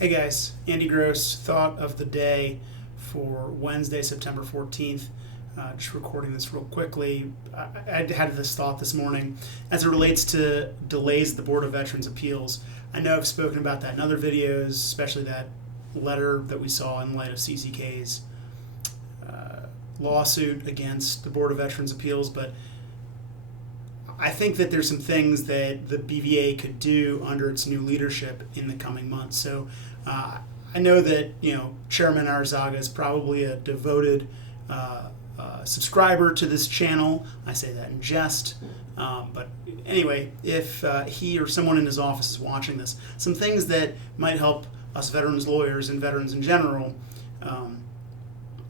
Hey guys, Andy Gross, thought of the day for Wednesday, September 14th. Just recording this real quickly. I had this thought this morning as it relates to delays at the Board of Veterans Appeals. I know I've spoken about that in other videos, especially that letter that we saw in light of CCK's lawsuit against the Board of Veterans Appeals, but I think that there's some things that the BVA could do under its new leadership in the coming months. So I know that Chairman Arzaga is probably a devoted subscriber to this channel. I say that in jest, but anyway, if he or someone in his office is watching this, some things that might help us veterans lawyers and veterans in general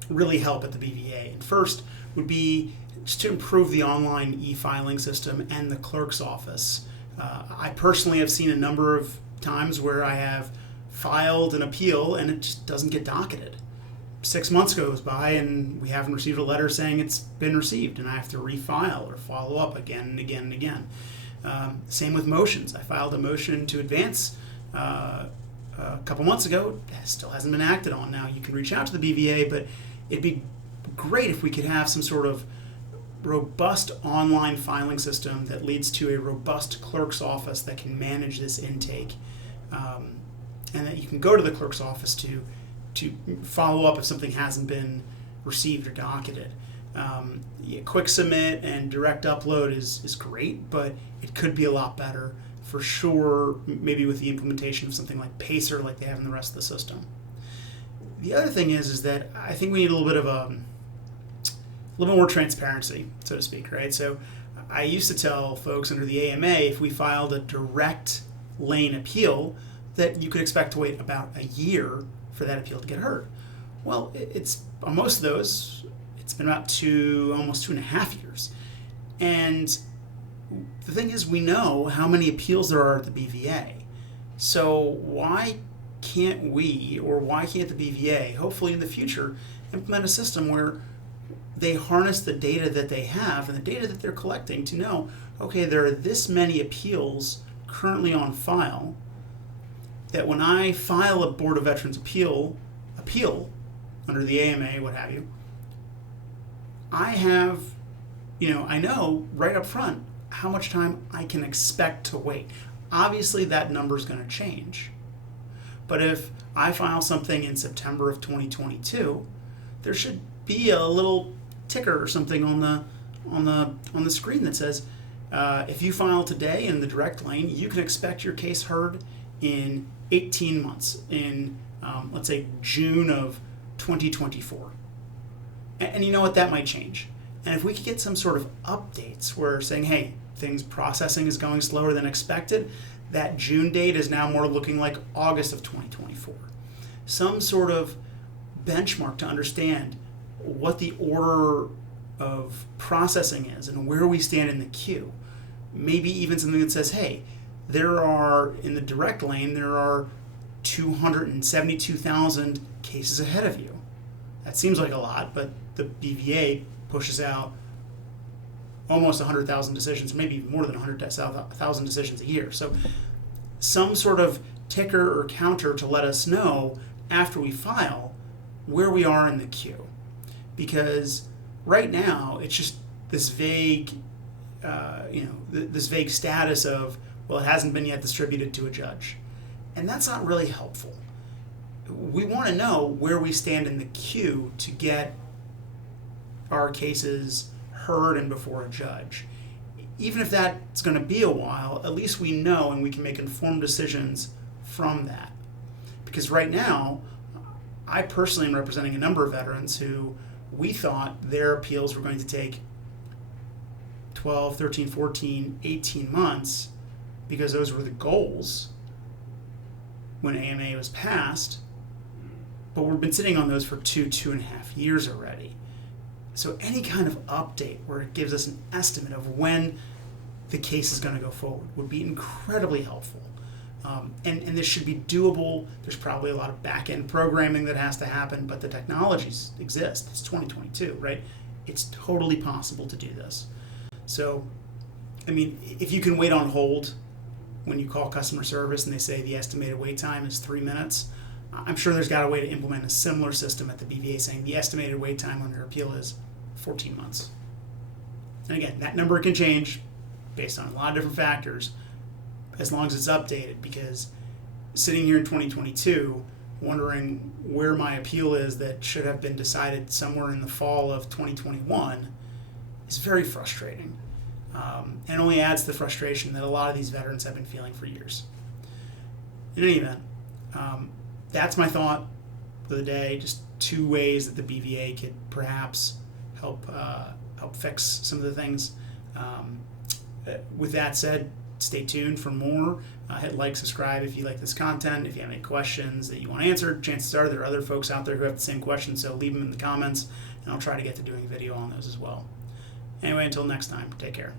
really help at the BVA. And first would be just to improve the online e-filing system and the clerk's office. I personally have seen a number of times where I have filed an appeal and it just doesn't get docketed. 6 months goes by and we haven't received a letter saying it's been received, and I have to refile or follow up again and again and again. Same with motions. I filed a motion to advance a couple months ago. It still hasn't been acted on. Now, you can reach out to the BVA, but it'd be great if we could have some sort of robust online filing system that leads to a robust clerk's office that can manage this intake, and that you can go to the clerk's office to follow up if something hasn't been received or docketed. Quick submit and direct upload is great, but it could be a lot better for sure, maybe with the implementation of something like Pacer like they have in the rest of the system. The other thing is that I think we need a little bit more transparency, so to speak, right? So I used to tell folks under the AMA, if we filed a direct lane appeal, that you could expect to wait about a year for that appeal to get heard. Well, it's on most of those, it's been about almost 2.5 years. And the thing is, we know how many appeals there are at the BVA. So why can't we, or why can't the BVA, hopefully in the future, implement a system where they harness the data that they have and the data that they're collecting to know, okay, there are this many appeals currently on file, that when I file a Board of Veterans appeal under the AMA, what have you, I have, I know right up front how much time I can expect to wait. Obviously, that number is going to change. But if I file something in September of 2022, there should be a little ticker or something on the screen that says, if you file today in the direct lane, you can expect your case heard in 18 months, in let's say June of 2024. And you know what, that might change. And if we could get some sort of updates where saying, hey, things processing is going slower than expected, that June date is now more looking like August of 2024. Some sort of benchmark to understand what the order of processing is and where we stand in the queue. Maybe even something that says, hey, in the direct lane, there are 272,000 cases ahead of you. That seems like a lot, but the BVA pushes out almost 100,000 decisions, maybe more than 100,000 decisions a year. So some sort of ticker or counter to let us know after we file where we are in the queue. Because right now it's just this vague, this vague status of, well, it hasn't been yet distributed to a judge. And that's not really helpful. We want to know where we stand in the queue to get our cases heard and before a judge. Even if that's going to be a while, at least we know and we can make informed decisions from that. Because right now, I personally am representing a number of veterans who we thought their appeals were going to take 12, 13, 14, 18 months because those were the goals when AMA was passed, but we've been sitting on those for 2.5 years already. So any kind of update where it gives us an estimate of when the case is going to go forward would be incredibly helpful. And this should be doable. There's probably a lot of back-end programming that has to happen, but the technologies exist. It's 2022, right? It's totally possible to do this. So, I mean, if you can wait on hold when you call customer service and they say the estimated wait time is 3 minutes. I'm sure there's got a way to implement a similar system at the BVA saying the estimated wait time on your appeal is 14 months. And again, that number can change based on a lot of different factors as long as it's updated, because sitting here in 2022 wondering where my appeal is that should have been decided somewhere in the fall of 2021 is very frustrating. And only adds to the frustration that a lot of these veterans have been feeling for years. In any event, that's my thought for the day. Just 2 ways that the BVA could perhaps help fix some of the things. With that said, stay tuned for more. Hit like, subscribe if you like this content. If you have any questions that you want answered, chances are there are other folks out there who have the same questions, so leave them in the comments, and I'll try to get to doing a video on those as well. Anyway, until next time, take care.